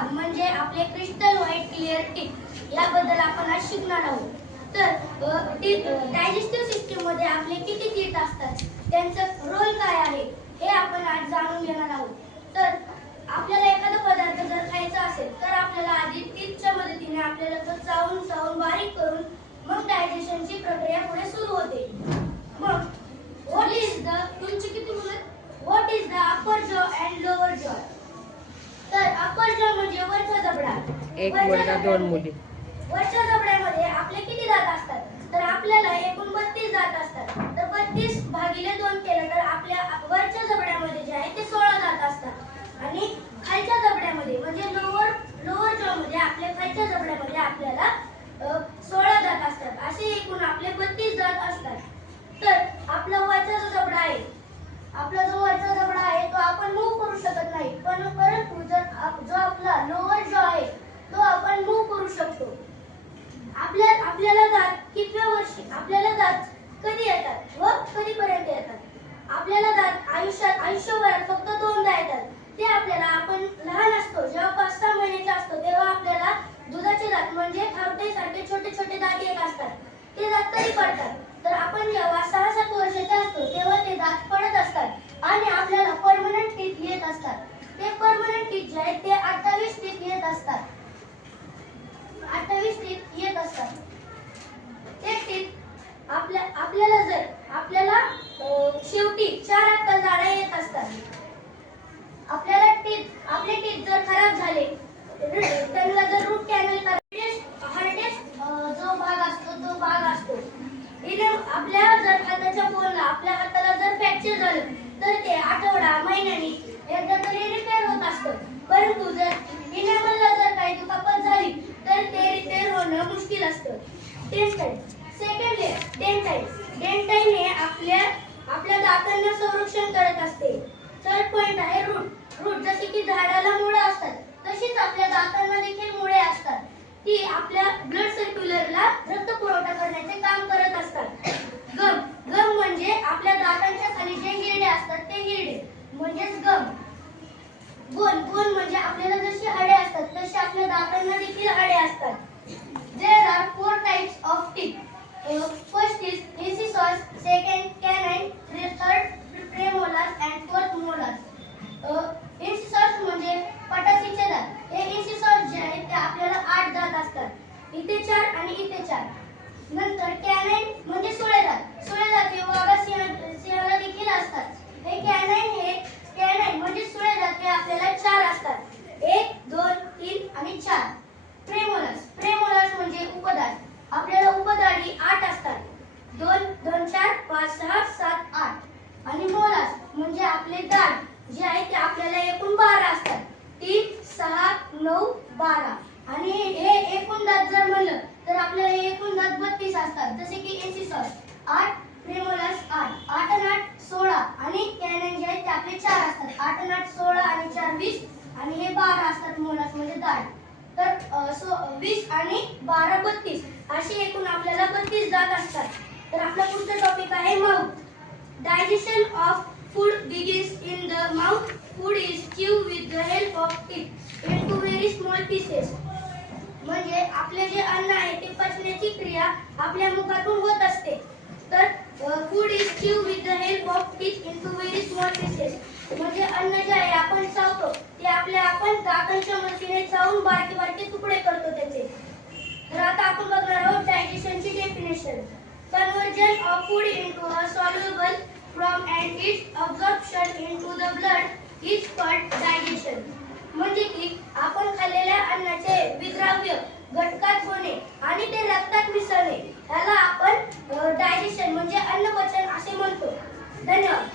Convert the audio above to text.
भाग म्हणजे आपले क्रिस्टल व्हाईट क्लिअर टीथ याबद्दल आपण आज शिकणार आहोत. तर डायजेस्टिव्ह सिस्टीम मध्ये आपले किती टीथ असतात, त्यांचा रोल काय आहे हे आपण आज जाणून घेणार आहोत. तर आपल्याला एखादा पदार्थ जर खायचा असेल तर आपल्याला आधी टीथच्या मदतीने आपल्याला तो चावून बारीक करून मग डायजेशनची प्रक्रिया पुढे सुरू होते. मग व्हॉट इज द अपर जॉ अँड लोअर जॉ? तर अपर जॉ म्हणजे वरचा जबडा. एक मुलगा दोन मुली. वरच्या जबड्यामध्ये आपले किती दात असतात? तर आपल्याला एकूण 32 दात असतात. तर 32 भागिले 2 केलं तर आपल्या वरच्या जबड्यामध्ये जे आहे ते 16 दात असतात आणि खालच्या जबड्यामध्ये म्हणजे लोअर जॉ मध्ये आपल्या खालच्या जबड्यामध्ये आपल्याला 16 दात असतात. असे एकूण आपले 32 दात असतात. तर आपला वरचा जो जबडा आहे, आपला जो वरचा जबडा आहे तो आपण मूव्ह करू शकत नाही, परंतु जो आपला लोअर जॉ आहे तो आपण मूव्ह करू शकतो. आपल्याला दात कितव्या वर्षी, आपल्याला दात कधी येतात व कधीपर्यंत येतात? आपल्याला दात आयुष्यभरात फक्त 2दा येतात. ते आपल्याला आपण लहान असतो जेव्हा 5-6 महिन्याचे असतो तेव्हा आपल्याला दुधाचे दात म्हणजे खावट्यासारखे छोटे छोटे दात येत असतात. ते दात कधी पडतात? तर आपण जेव्हा 6-7 वर्षाचे असतो तेव्हा ते दात पडत असतात आणि आपल्याला परमनंट टीथ येत असतात. ते परमनंट टीथ जे आहेत ते 28 टीथ येत असतात. 28 टीथ येत असतात. ते टीथ आपल्याला शेवटी 4 अक्कल दाढा येत असतात. आपले टीथ जर खराब झाले, त्यांना जर रूट कॅनल हार्डेस्ट जो भाग असतो आपल्या जर हाताच्या बोनला, आपल्या हाताला जर फ्रॅक्चर झालं तर ते आठवडा महिन्यानी एकदा तरी रिपेअर होत असतं. परंतु जर इनेमलला जर काही दुखापत झाली तर ते रिपेअर होणं मुश्किल असतं. सेकंड लेअर डेंटाईन हे आपल्या दातांना संरक्षण करत असते. थर्ड पॉइंट आहे रूट. जसे की झाडाला मुळे असतात तशीच आपल्या दातांना देखील मुळे असतात. ती आपल्या ब्लड सर्क्युलरला रक्त पुरवठा करण्याचे काम करत असतात. गम म्हणजे आपल्या दातांच्या खाली जे हिरडे असतात ते हिरडे म्हणजेच गम. बोन म्हणजे आपल्याला जशी हाडे असतात तशी आपल्या दातांना देखील हाडे असतात. There are 4 types of teeth. First is incisors, second canine, third premolars and fourth molars. Incisors म्हणजे पटासीचे दात. हे incisors जे आहेत ते आपल्याला 8 दात असतात. इथे 4 आणि इथे 4. नंतर कॅनाइन म्हणजे सुळे दात. सुळे दात हे वाघा सिंहाला देखील असतात. हे कॅनाइन म्हणजे सुळे दात हे आपल्याला 4 असतात. 1, 2, 3 आणि 4. प्रेमोलार्स म्हणजे उपदात. आपल्याला उपदारी 8 असतात. 2, 2, 4, 5, 6, 7, 8. आणि मोलार्स म्हणजे आपले दात जे आहे ते आपल्याला एकूण 12 असतात. 3, 6, 9, 12. आणि हे एकूण दात जर म्हणलं तर आपल्याला एकूण दात 32 असतात. जसे की इन्सिसॉर्स 8, प्रेमोलार्स 8, 8 आणि 8 16 आणि कॅनाइन जे आहेत ते आपले 4 असतात. 8 आणि 8 16 आणि 4 20 आणि हे 12 असतात मोलार्स म्हणजे दात. तर 20 आणि 12 32 असे एकूण आपल्याला 32 दात असतात. तर आपला पुढचा टॉपिक आहे mouth. Digestion of food begins in the mouth. Food is chewed with the help of teeth into very small pieces. म्हणजे आपले जे अन्न आहे ते पचण्याची क्रिया आपल्या मुखातून होत असते. तर food is chewed with the help of teeth into very small pieces. म्हणजे अन्न जे आहे आपण चावतो ते आपण दातांच्या मदतीने चावून बारके तुकडे करतो त्याचे. तर आता आपण बघणार आहोत डायजेशनची definition. Conversion of food into a soluble from and its absorption into the blood is called digestion. म्हणजे की आपण खाल्लेल्या अन्नाचे विद्राव्य घटकात होणे आणि ते रक्तात मिसळणे याला आपण डायजेशन म्हणजे अन्नपचन असे म्हणतो. धन्यवाद.